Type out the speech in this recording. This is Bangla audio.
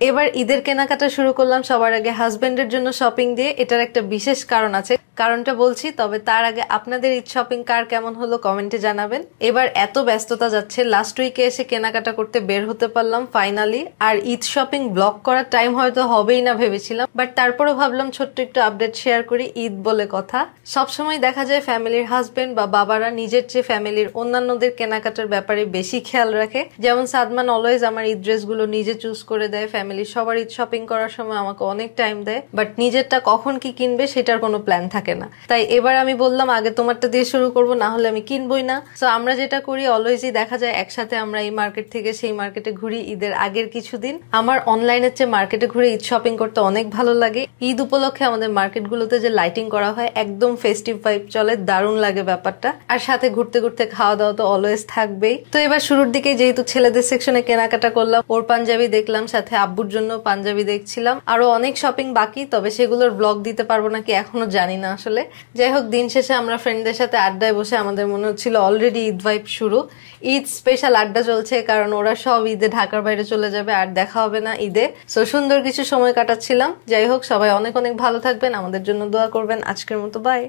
এবার ঈদের কেনাকাটা শুরু করলাম সবার আগে হাজবেন্ডের জন্য শপিং দিয়ে। এটার একটা বিশেষ কারণ আছে, কারণটা বলছি, তবে তার আগে আপনাদের ঈদ শপিং কার কেমন হলো কমেন্টে জানাবেন। এবার এত ব্যস্ততা যাচ্ছে, লাস্ট উইকে এসে কেনাকাটা করতে বের হতে পারলাম ফাইনালি। আর ঈদ শপিং ব্লগ করার টাইম হয়তো হবেই না ভেবেছিলাম, বাট তারপরে ভাবলাম ছোট্ট একটু আপডেট শেয়ার করি। ঈদ বলে কথা, সবসময় দেখা যায় ফ্যামিলির হাজবেন্ড বা বাবারা নিজের চেয়ে ফ্যামিলির অন্যান্যদের কেনাকাটার ব্যাপারে বেশি খেয়াল রাখে। যেমন সাদমান অলওয়েজ আমার ঈদ ড্রেস গুলো নিজে চুজ করে দেয়, ফ্যামিলির সবার ঈদ শপিং করার সময় আমাকে অনেক টাইম দেয়, বাট নিজেরটা কখন কি কিনবে সেটার কোনো প্ল্যান থাকে না। তাই এবার আমি বললাম আগে তোমারটা দিয়ে শুরু করবো, না হলে আমি কিনবই না। তো আমরা যেটা করি অলওয়েজই দেখা যায় একসাথে আমরা এই মার্কেট থেকে সেই মার্কেটে ঘুরি ঈদের আগের কিছুদিন। আমার অনলাইনের চেয়ে মার্কেটে ঘুরে ঈদ শপিং করতে অনেক ভালো লাগে। ঈদ উপলক্ষে আমাদের মার্কেটগুলোতে যে লাইটিং করা হয় একদম ফেস্টিভ ভাইব চলে, দারুণ লাগে ব্যাপারটা। আর সাথে ঘুরতে ঘুরতে খাওয়া দাওয়া তো অলওয়েজ থাকবেই। তো এবার শুরুর দিকে যেহেতু ছেলেদের সেকশনে কেনাকাটা করলাম, ওর পাঞ্জাবি দেখলাম, সাথে আব্বুর জন্য পাঞ্জাবি দেখছিলাম। আরো অনেক শপিং বাকি, তবে সেগুলোর ব্লগ দিতে পারবো নাকি এখনো জানি না আসলে। যাই হোক, দিন শেষে আমরা ফ্রেন্ডদের সাথে আড্ডায় বসে আমাদের মনে হচ্ছিল অলরেডি ঈদ ভাইব শুরু। ঈদ স্পেশাল আড্ডা চলছে, কারণ ওরা সব ঈদে ঢাকার বাইরে চলে যাবে আর দেখা হবে না ঈদে। সো সুন্দর কিছু সময় কাটাচ্ছিলাম। যাই হোক, সবাই অনেক অনেক ভালো থাকবেন, আমাদের জন্য দোয়া করবেন। আজকের মতো বাই।